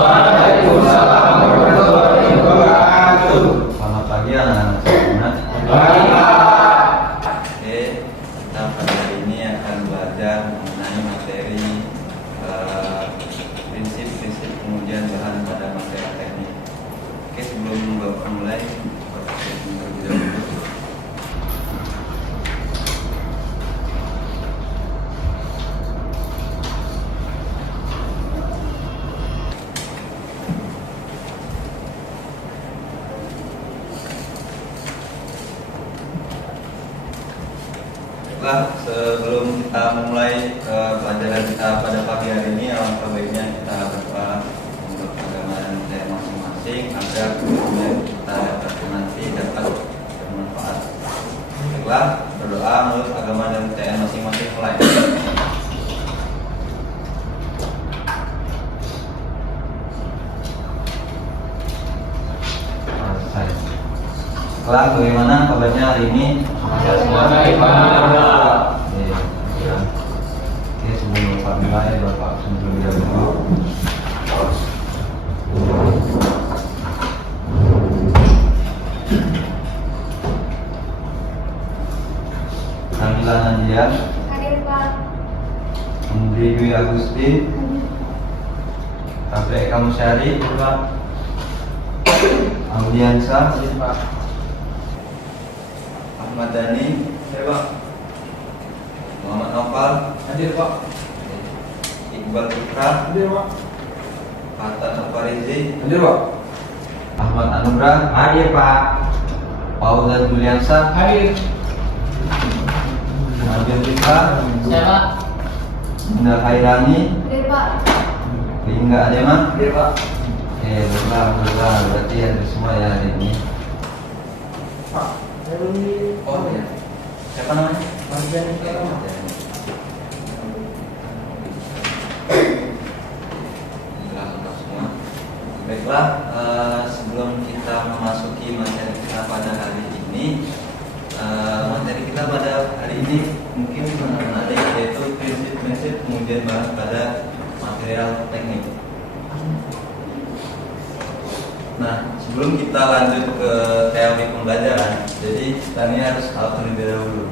Waalaikumsalam warahmatullahi wabarakatuh. Selamat pagi anak-anak semuanya. Baik, Pak. Oke, kita pada hari ini akan belajar mengenai materi prinsip-prinsip pengujian bahan pada materi teknik. Oke, sebelum Bapak mulai, Bapak terlebih dahulu. Sebelum kita mulai pelajaran kita pada pagi hari ini, alangkah baiknya kita berdoa untuk agama dan budaya masing-masing agar kemudian kita dapat nanti dapat bermanfaat. Baiklah, berdoa menurut agama dan budaya masing-masing mulai. Setelah bagaimana kabarnya hari ini? Baik, Pak. Oke, sebelum Bapak mulai, Bapak terlebih dahulu. Kamila Nadia, Hadir, Pak. Andri Dwi Agustin, Rafiq Kamusyari, Audiansa, Ahmad Dhani, Muhammad Nopal, Hadir, Pak. Iqbal Putra, Hadir, Pak. Fatan Noparizi, Hadir, Pak. Ahmad Anugrah, Hadir, Pak. Fauzan Juliansa, Hadir. Nabil Rika, Siapa? Indah Hairani, Hadir, Pak. Hingga Adema. Hadir, Pak. Alhamdulillah, berarti ada semua ya hari ini. Pak, saya belum di... Oh ya, siapa namanya? Bagian pertama. Alhamdulillah, lengkap semua. Baiklah, sebelum kita memasuki materi kita pada hari ini, materi kita pada hari ini mungkin menarik, yaitu prinsip-prinsip pengujian bahan pada material teknik. Nah, sebelum kita lanjut ke teori pembelajaran, jadi kita ini harus tahu terlebih dahulu.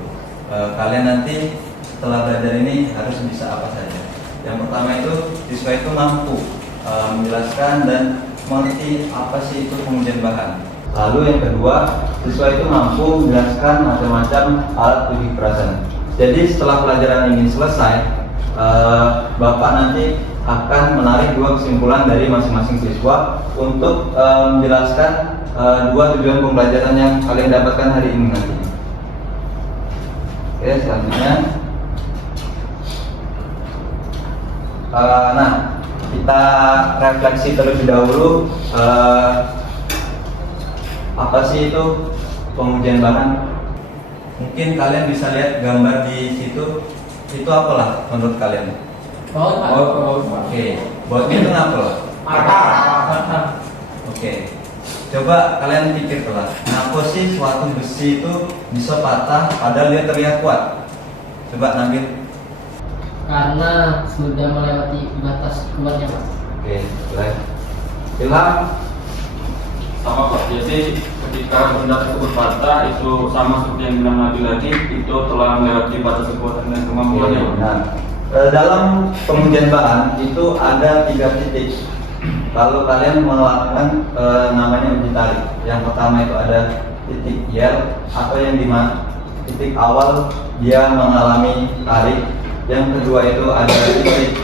Kalian nanti setelah belajar ini harus bisa apa saja. Yang pertama itu siswa itu mampu menjelaskan dan mengerti apa sih itu pengujian bahan. Lalu yang kedua, siswa itu mampu menjelaskan macam-macam alat uji kerasan. Jadi setelah pelajaran ini selesai, Bapak nanti akan menarik dua kesimpulan dari masing-masing siswa untuk menjelaskan dua tujuan pembelajaran yang kalian dapatkan hari ini nanti. Oke, selanjutnya, nah kita refleksi terlebih dahulu apa sih itu pengujian bahan. Mungkin kalian bisa lihat gambar di situ, itu apalah menurut kalian? Oh. Oke, bautnya itu apa? Apa? Oke, coba kalian pikir lah, kenapa sih suatu besi itu bisa patah padahal dia terlihat kuat? Coba Nabil. Karena sudah melewati batas kuatnya, Pak. Oke, boleh. Ilham. Sama Pak, jadi ketika benda tersebut patah itu sama seperti yang bilang Nabi tadi, itu telah melewati batas kekuatan dan kemampuannya. Nah, dalam pengujian bahan itu ada 3 titik. Kalau kalian melakukan namanya uji tarik, yang pertama itu ada titik yield atau yang dimana titik awal dia mengalami tarik. Yang kedua itu ada titik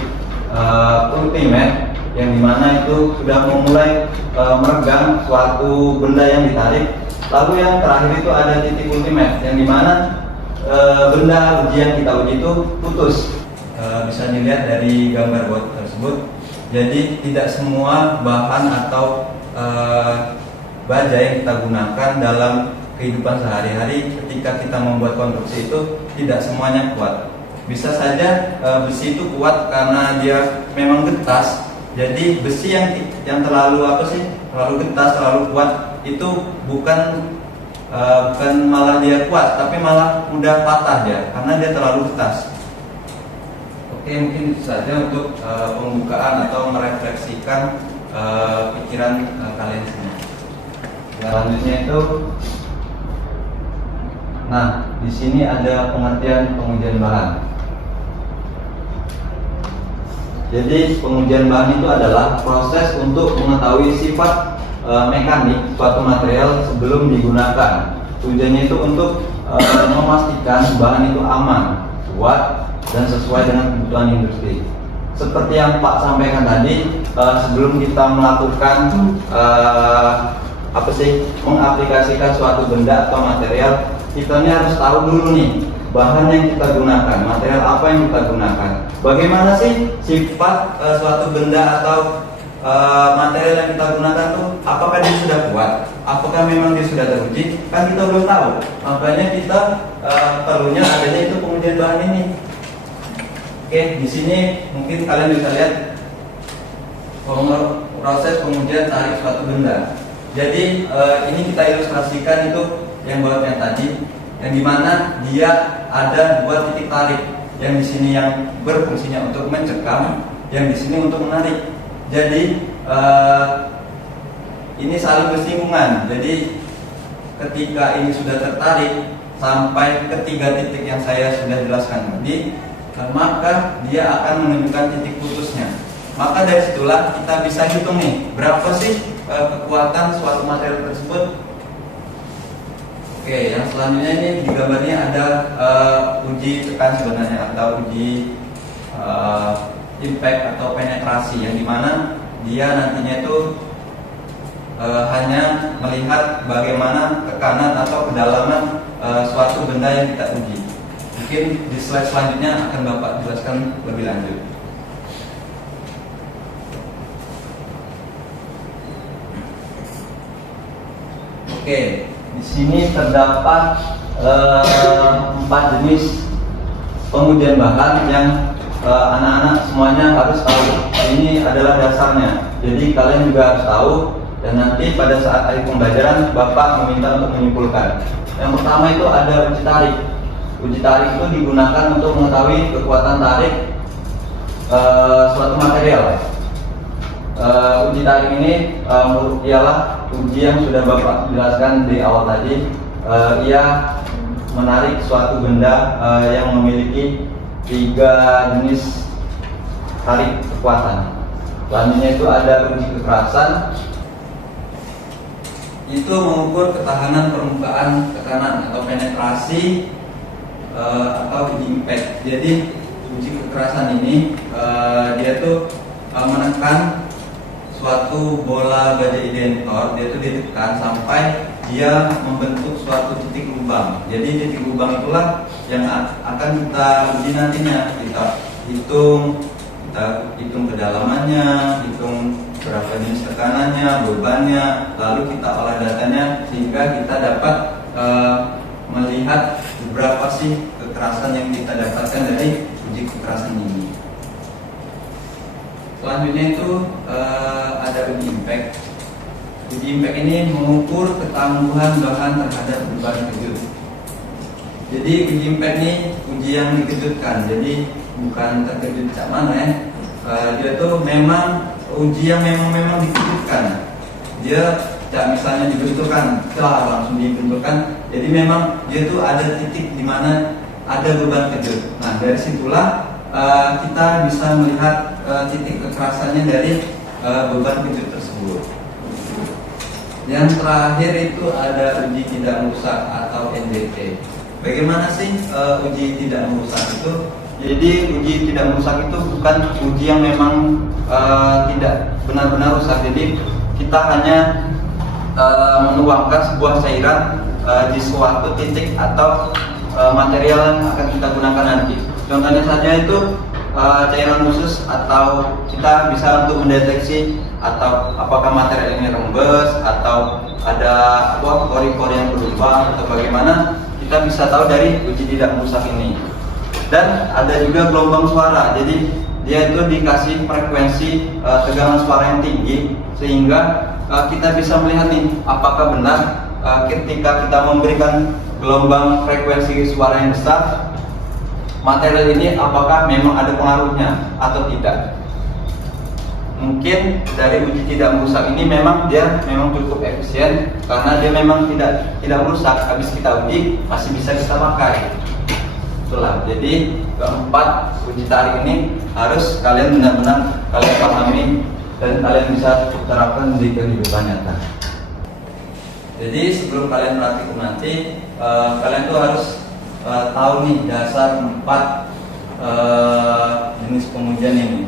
ultimate, yang dimana itu sudah memulai meregang suatu benda yang ditarik. Lalu yang terakhir itu ada titik ultimate, yang dimana benda uji yang kita uji itu putus. Bisa dilihat dari gambar bot tersebut. Jadi tidak semua bahan atau baja yang kita gunakan dalam kehidupan sehari-hari ketika kita membuat konstruksi itu tidak semuanya kuat. Bisa saja besi itu kuat karena dia memang getas. Jadi besi yang terlalu terlalu getas, terlalu kuat itu bukan malah dia kuat, tapi malah mudah patah dia karena dia terlalu getas. Oke, mungkin itu saja untuk pembukaan atau merefleksikan pikiran kalian semua. Selanjutnya itu, nah di sini ada pengertian pengujian bahan. Jadi pengujian bahan itu adalah proses untuk mengetahui sifat mekanik suatu material sebelum digunakan. Tujuannya itu untuk memastikan bahan itu aman, kuat, dan sesuai dengan kebutuhan industri. Seperti yang Pak sampaikan tadi, sebelum kita melakukan mengaplikasikan suatu benda atau material, kita ini harus tahu dulu nih bahan yang kita gunakan, material apa yang kita gunakan. Bagaimana sih sifat suatu benda atau material yang kita gunakan tuh, apakah dia sudah kuat, apakah memang dia sudah teruji, kan kita belum tahu. Makanya kita perlunya adanya itu pengujian bahan ini. Oke, di sini mungkin kalian bisa lihat proses pengujian tarik suatu benda. Jadi ini kita ilustrasikan itu yang bautnya tadi, yang dimana dia ada dua titik tarik, yang di sini yang berfungsinya untuk mencekam, yang di sini untuk menarik. Jadi ini saling bersinggungan. Jadi ketika ini sudah tertarik sampai ketiga titik yang saya sudah jelaskan tadi, maka dia akan menunjukkan titik putusnya. Maka dari situlah kita bisa hitung nih berapa sih kekuatan suatu material tersebut. Oke, yang selanjutnya ini di gambarnya ada uji tekan sebenarnya, atau uji impact atau penetrasi, yang dimana dia nantinya itu hanya melihat bagaimana tekanan atau kedalaman suatu benda yang kita uji. Mungkin di slide selanjutnya akan Bapak jelaskan lebih lanjut. Oke, di sini terdapat 4 jenis pengujian bahan yang anak-anak semuanya harus tahu. Ini adalah dasarnya. Jadi kalian juga harus tahu, dan nanti pada saat akhir pembelajaran Bapak meminta untuk menyimpulkan. Yang pertama itu ada uji tarik. Uji tarik itu digunakan untuk mengetahui kekuatan tarik suatu material. Uji tarik ini ialah uji yang sudah Bapak jelaskan di awal tadi. Ia menarik suatu benda yang memiliki 3 jenis tarik kekuatan. Selanjutnya itu ada uji kekerasan. Itu mengukur ketahanan permukaan tekanan atau penetrasi atau uji impact. Jadi uji kekerasan ini dia tuh menekan suatu bola baja identor, dia itu ditekan sampai dia membentuk suatu titik lubang. Jadi titik lubang itulah yang akan kita uji nantinya. Kita hitung kedalamannya, hitung berapa jenis tekanannya, bebannya, lalu kita olah datanya sehingga kita dapat melihat berapa sih kekerasan yang kita dapatkan dari uji kekerasan ini. Selanjutnya itu ada uji impact. Uji impact ini mengukur ketangguhan bahan terhadap beban kejut. Jadi uji impact ini uji yang dikejutkan. Jadi bukan terkejut cak mana ya. Dia tuh memang uji yang memang dikejutkan. Dia tidak misalnya dibenturkan, langsung dibenturkan. Jadi memang dia tuh ada titik di mana ada beban kejut. Nah dari situlah kita bisa melihat titik kekerasannya dari beban kejut tersebut. Yang terakhir itu ada uji tidak merusak atau NDT. Bagaimana sih uji tidak merusak itu? Jadi uji tidak merusak itu bukan uji yang memang tidak benar-benar rusak. Jadi kita hanya menuangkan sebuah cairan di suatu titik atau material yang akan kita gunakan nanti. Contohnya saja itu cairan khusus, atau kita bisa untuk mendeteksi atau apakah material ini rembes atau ada pori-pori yang berlubang atau bagaimana, kita bisa tahu dari uji tidak merusak ini. Dan ada juga gelombang suara. Jadi dia itu dikasih frekuensi tegangan suara yang tinggi sehingga kita bisa melihat nih apakah benar ketika kita memberikan gelombang frekuensi suara yang besar, material ini apakah memang ada pengaruhnya atau tidak. mungkin dari uji tidak merusak ini memang cukup efisien karena dia memang tidak merusak. Habis kita uji masih bisa kita pakai. Itulah. Jadi keempat uji tarik ini harus kalian benar-benar kalian pahami dan kalian bisa terapkan di kehidupan nyata. Jadi sebelum kalian praktikum nanti, kalian tuh harus tahu nih dasar 4 jenis pengujian ini.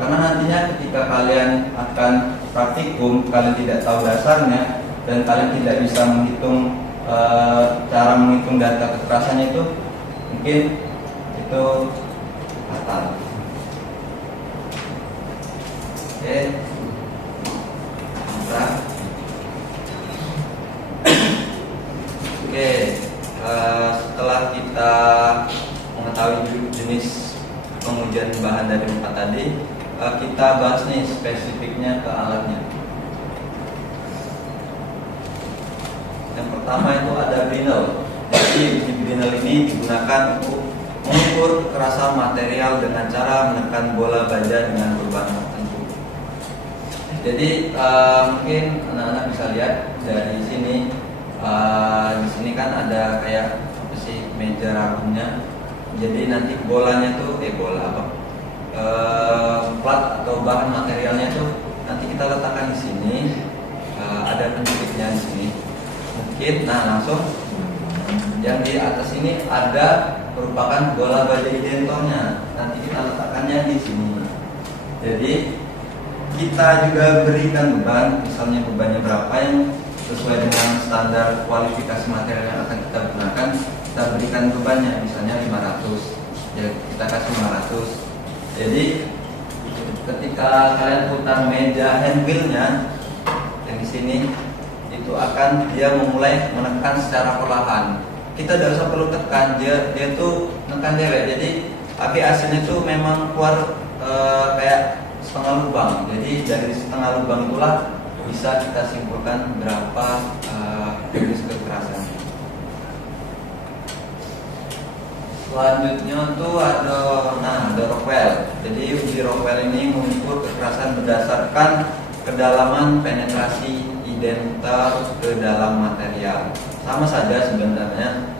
Karena nantinya ketika kalian akan praktikum, kalian tidak tahu dasarnya dan kalian tidak bisa menghitung cara menghitung data kekerasannya itu, mungkin itu fatal. Oke. Oke, setelah kita mengetahui jenis pengujian bahan dari 4 tadi, kita bahas nih spesifiknya ke alatnya. Yang pertama itu ada Brinell. Jadi uji Brinell ini digunakan untuk mengukur kekerasan material dengan cara menekan bola baja dengan beban tertentu. Jadi mungkin anak-anak bisa lihat dari sini. Di sini kan ada kayak apa sih, meja ragumnya. Jadi nanti bolanya tuh plat atau bahan materialnya tuh nanti kita letakkan di sini. Ada penjepitnya di sini. Mungkin, langsung yang di atas ini ada merupakan bola baja identornya. Nanti kita letakkannya di sini. Jadi kita juga berikan beban, misalnya bebannya berapa yang sesuai dengan standar kualifikasi material yang akan kita gunakan, kita berikan bebannya, misalnya 500, ya kita kasih 500. Jadi ketika kalian putar meja handwheelnya yang di sini, itu akan dia memulai menekan secara perlahan. Kita tidak usah perlu tekan, dia tuh menekan dewek. Jadi ABAC-nya tuh memang keluar kayak setengah lubang. Jadi dari setengah lubang itulah bisa kita simpulkan berapa jenis kekerasan. Selanjutnya tuh ada Rockwell. Jadi uji Rockwell ini mengukur kekerasan berdasarkan kedalaman penetrasi identor ke dalam material. Sama saja sebenarnya.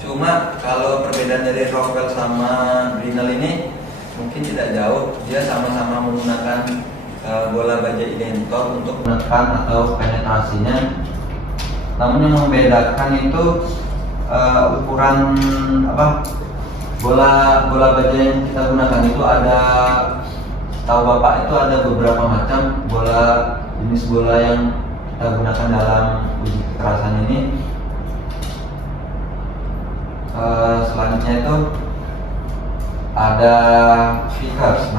Cuma kalau perbedaan dari Rockwell sama Brinell ini mungkin tidak jauh. Dia sama-sama menggunakan bola baja identor untuk menekan atau penetrasinya. Namun yang membedakan itu ukuran bola baja yang kita gunakan itu ada, tahu Bapak, itu ada beberapa macam jenis bola yang kita gunakan dalam uji kekerasan ini. Selanjutnya itu ada Vickers.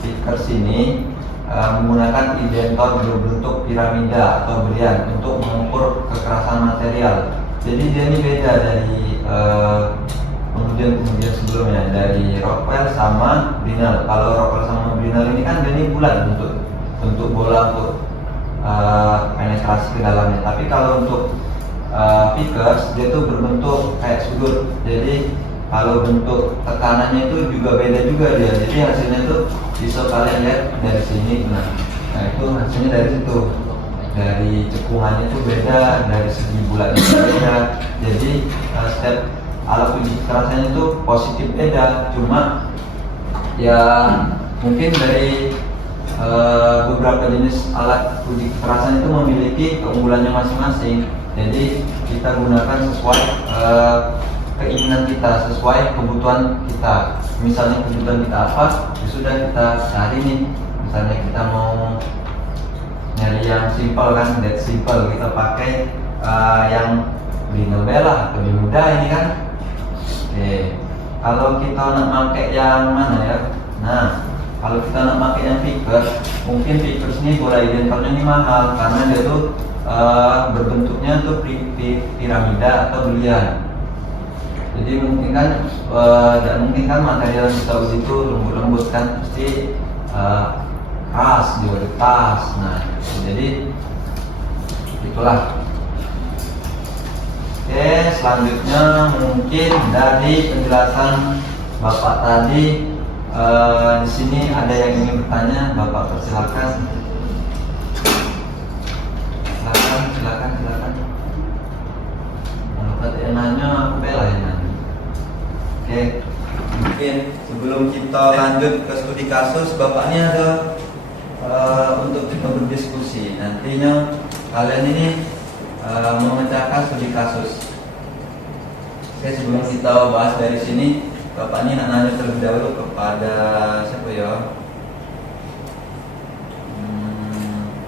Vickers ini menggunakan identor berbentuk piramida atau berian untuk mengukur kekerasan material. Jadi dia ini beda dari pengujian sebelumnya, dari Rockwell sama Brinell. Kalau Rockwell sama Brinell ini kan dia ini bulat bentuk bola untuk penetrasi ke dalamnya. Tapi kalau untuk Vickers dia tuh berbentuk kayak sudut. Jadi kalau bentuk tekanannya itu juga beda juga dia. Jadi hasilnya tuh bisa kalian lihat dari sini. Nah itu hasilnya dari situ. Dari cekungannya itu beda, dari segi bulatnya beda. Jadi setiap alat uji kekerasannya itu positif beda. Cuma ya mungkin dari beberapa jenis alat uji kekerasan itu memiliki keunggulannya masing-masing. Jadi kita gunakan sesuai keinginan kita, sesuai kebutuhan kita. Misalnya kebutuhan kita apa, ya sudah kita cari nih. Misalnya kita mau nyari yang simple kan, that simple, kita pakai yang Brinell lah, lebih mudah ini kan. Oke, kalau kita nak pakai yang mana ya? Nah, kalau kita nak pakai yang Vickers, mungkin Vickers ini bola identornya ini mahal karena dia tuh berbentuknya tuh piramida atau berian. Jadi mungkin kan tidak mungkin kan material yang kita uji itu lembut-lembut kan, pasti keras, dioritas. Nah, jadi itulah. Oke, selanjutnya mungkin dari penjelasan Bapak tadi Di sini ada yang ingin bertanya, Bapak persilakan. Silakan. Kalau ada yang nanya, aku bela yang nanya. Oke, mungkin sebelum kita lanjut ke studi kasus, Bapak ini ada untuk kita berdiskusi. Nantinya kalian ini memecahkan studi kasus. Oke, sebelum kita bahas dari sini, Bapak ini nak nanya terlebih dahulu kepada siapa ya?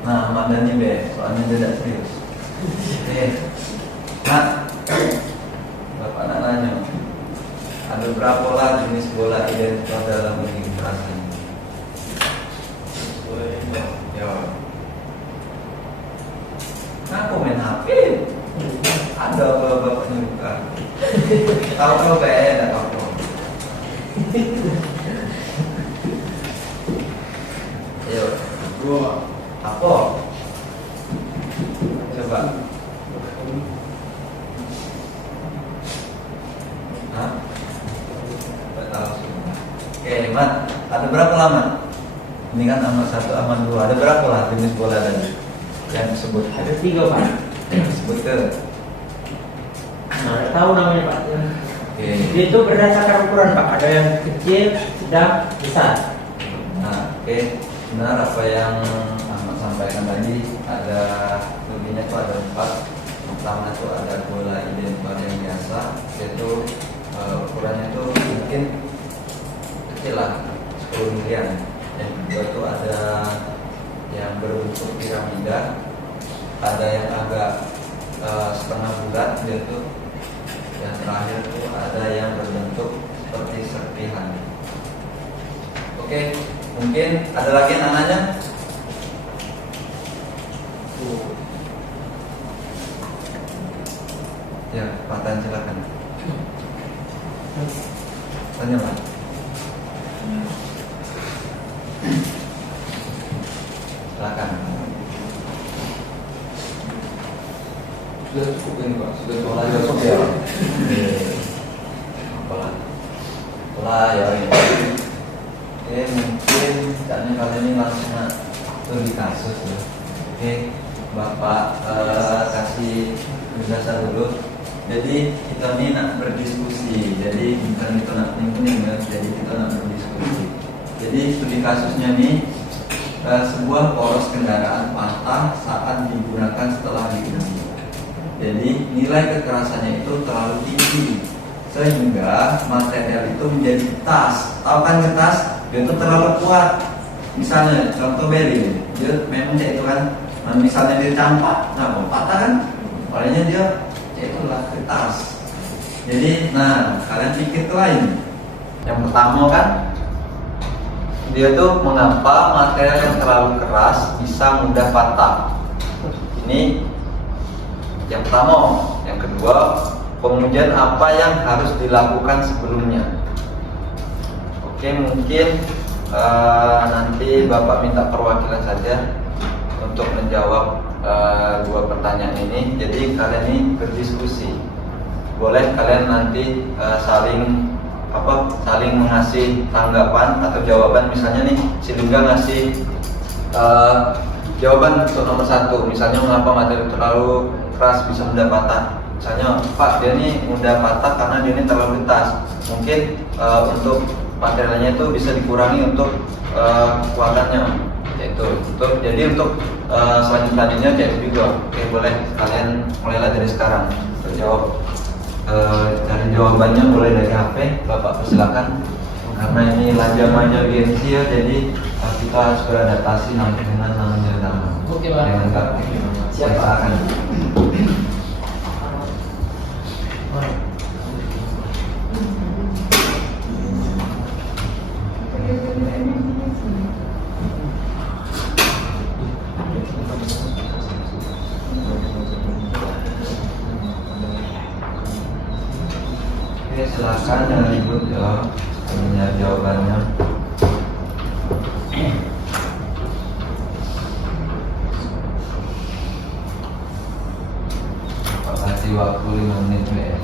Nah, Ahmad Dhani be, soalnya dia tidak serius. Oke, Nak, Bapak nak nanya, ada berapa lah jenis bola identitas dalam registrasi? Ya. Aku main HP. Ada apa bapaknya bukan? Tahu kayak ada apa? Ayo, Dua. apa? Coba. Hah? Tidak tahu. Oke, Mat. Ada berapa lama? Ini kan aman 1, aman 2. Ada berapa lah jenis bola tadi yang disebut? Ada 3 Pak. Disebut ke? Nah, tahu namanya Pak. Oke. Itu berdasarkan ukuran Pak. Ada yang kecil, sedang, besar. Nah, oke. Benar apa yang Ahmad sampaikan tadi. Ada lebihnya itu ada 4. Pertama itu ada bola identitas yang biasa, yaitu ukurannya itu mungkin kecil lah, 10 milian. Yang kedua itu ada yang berbentuk piramida, ada yang agak setengah bulat, yaitu yang terakhir itu ada yang berbentuk seperti serpihan. Oke, mungkin ada lagi yang nanya? Ya, Pak Tan silakan. Tanya Pak. Silakan. Sudah cukup ini Pak, Pola cukup ya. Pola ya ini. Oke, mungkin caranya kalian ini langsung studi kasus ya. Oke, Bapak kasih penjelasan dulu. Jadi kita ini nak berdiskusi. Jadi bukan kita nak pening-pening ya. Jadi kita nak berdiskusi. Jadi studi kasusnya ini sebuah poros kendaraan patah saat digunakan setelah diuji. Jadi nilai kekerasannya itu terlalu tinggi sehingga material itu menjadi tas. Tahu kan kertas? Dia itu terlalu kuat. Misalnya contoh beri, dia memang itu kan, misalnya dia campak, nah patah kan? Olehnya dia itulah kertas. Jadi, nah kalian pikir ke lain. Yang pertama kan, dia tuh mengapa material yang terlalu keras bisa mudah patah. Ini yang pertama. Yang kedua, pengujian apa yang harus dilakukan sebelumnya. Oke, mungkin nanti Bapak minta perwakilan saja untuk menjawab dua pertanyaan ini. Jadi kalian ini berdiskusi. Boleh kalian nanti saling mengasih tanggapan atau jawaban. Misalnya nih, si Lingga ngasih jawaban untuk nomor 1. Misalnya mengapa material terlalu keras bisa mudah patah. Misalnya Pak, dia ini mudah patah karena dia ini terlalu keras. Mungkin untuk materialnya itu bisa dikurangi untuk kekuatannya. Jadi untuk selanjutnya kayak juga. Oke, boleh kalian mulailah dari sekarang berjawab. Cari jawabannya mulai dari HP. Bapak persilakan. Karena ini lajang-lajang gengsi ya, jadi kita harus beradaptasi nanti dengan namanya nama. Oke, Pak. Lengkap. Siapa akan? Oke, silakan jangan ribut ya. Punya jawabannya. Pak kasih waktu 5 menit ya.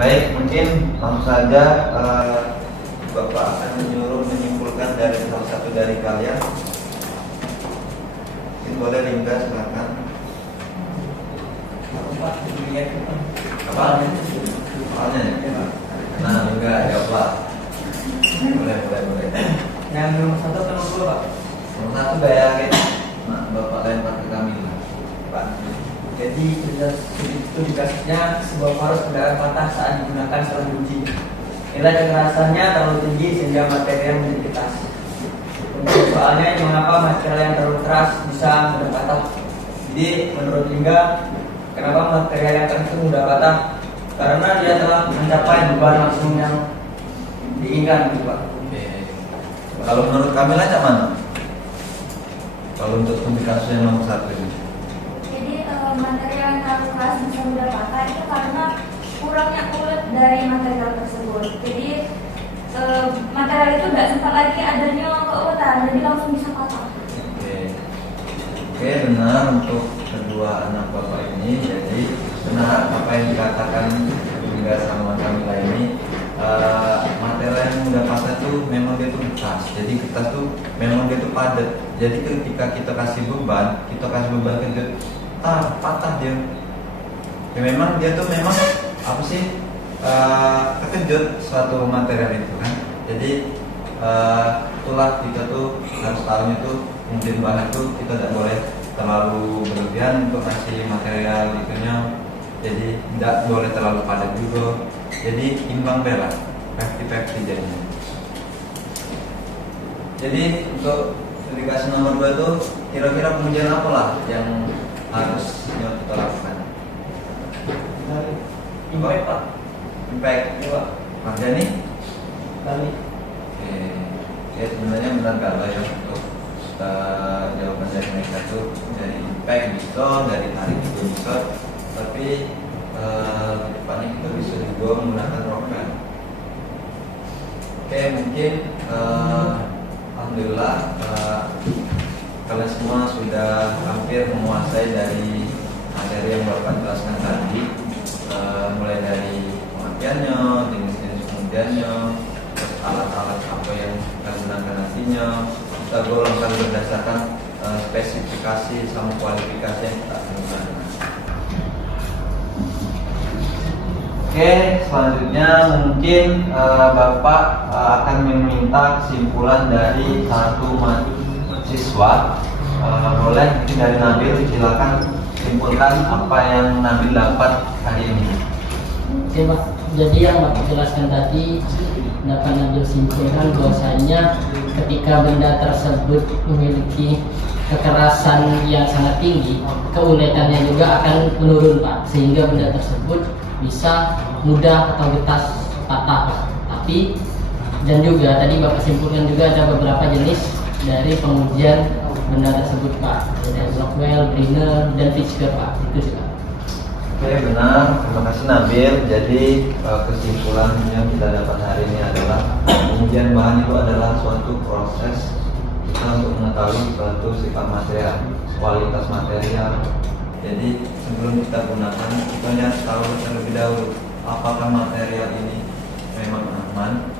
Baik, mungkin langsung saja Bapak akan menyuruh menyimpulkan dari salah satu dari kalian. Mungkin boleh Lingga, silakan. Pak, dilihat itu. Apa? Soalnya ya? Nah, Lingga, jawablah. Boleh. Yang nomor 1 atau nomor 2, Pak? Nomor 1 bayangin. Nah, Bapak lempar ke kami, Pak. Jadi studi kasusnya sebuah poros kendaraan patah saat digunakan setelah diuji. Nilai kekerasannya terlalu tinggi sehingga material menjadi keras. Untuk soalnya mengapa material yang terlalu keras bisa mudah patah. Jadi menurut Lingga, kenapa material yang keras itu mudah patah? Karena dia telah mencapai beban maksimum yang diinginkan, gitu, Pak. Oke. Kalau menurut Kamila cak mana? Kalau untuk studi kasus yang nomor 1 ini. Jadi material yang terlalu keras bisa mudah patah itu karena kurangnya ulet dari material tersebut. Jadi material itu tidak sempat lagi adanya keuletan, jadi langsung bisa patah. Oke, benar untuk kedua anak Bapak ini. Jadi benar apa yang dikatakan hingga sama Kamila ini. Material yang mudah patah tuh memang dia tuh keras. Jadi kertas tuh memang dia tuh padat. Jadi ketika kita kasih beban ke patah dia. Ya memang dia tuh memang apa sih terkejut suatu material itu kan. Jadi itulah kita tuh harus tahunya tuh mungkin bahan tuh kita tidak boleh terlalu berlebihan untuk kasih material itunya. Jadi tidak boleh terlalu padat juga. Jadi imbang bela, 50-50 jadinya. Jadi untuk studi kasus nomor 2 tuh kira-kira pengujian apa lah yang harus kita lakukan? Impact, Pak. Impact, Iya, Pak. Marjani? Kali. Oke, sebenarnya benar gak lah ya untuk jawaban dari mereka tuh dari impact bisa, dari tarik juga bisa, tapi depannya kita bisa juga menggunakan rokan. Oke, mungkin alhamdulillah kalian semua sudah hampir menguasai dari materi yang Bapak jelaskan tadi, mulai dari pengertiannya, jenis-jenis pengertiannya, terus alat-alat apa yang akan digunakan nantinya. Kita golongkan berdasarkan spesifikasi sama kualifikasi yang kita gunakan. Oke, selanjutnya mungkin Bapak akan meminta kesimpulan dari satu mahasiswa. Boleh mungkin dari Nabil, silakan simpulkan apa yang Nabil dapat hari ini. Oke, Pak. Jadi yang Bapak jelaskan tadi dapat Nabil simpulkan bahwasanya ketika benda tersebut memiliki kekerasan yang sangat tinggi, keuletannya juga akan menurun, Pak, sehingga benda tersebut bisa mudah atau getas patah, Pak. Tapi dan juga tadi Bapak simpulkan juga ada beberapa jenis dari pengujian benda tersebut, Pak. Ada Rockwell, Brenner, dan Fisker, Pak. Itu sih, Pak. Oke, benar. Terima kasih Nabil. Jadi kesimpulan yang kita dapat hari ini adalah pengujian bahan itu adalah suatu proses kita untuk mengetahui suatu sifat material, kualitas material. Jadi sebelum kita gunakan, kita harus tahu terlebih dahulu apakah material ini memang aman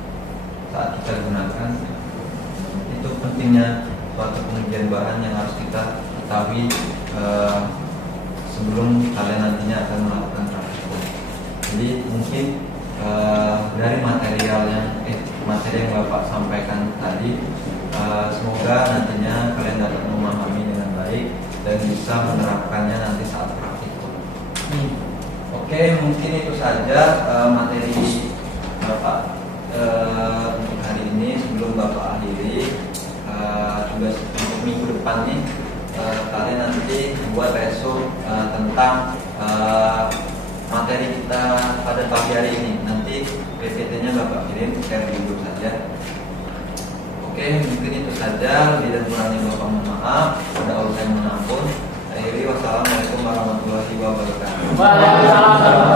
saat kita gunakan. Itu pentingnya suatu pengujian bahan yang harus kita ketahui sebelum kalian nantinya akan melakukan praktikum. Jadi mungkin dari material yang Bapak sampaikan tadi, semoga nantinya kalian dapat memahami dengan baik dan bisa menerapkannya nanti saat praktikum. Oke, mungkin itu saja materi Bapak untuk hari ini. Sebelum Bapak akhiri, tugas untuk minggu depan depan nih kalian nanti buat resu tentang materi kita pada pagi hari ini. Nanti PPT-nya Bapak kirim share di grup saja. Oke, mungkin itu saja. Lebih dan kurangnya Bapak mohon maaf. Ada Allah yang mengampun. Akhiri wassalamualaikum warahmatullahi wabarakatuh. Waalaikumsalam.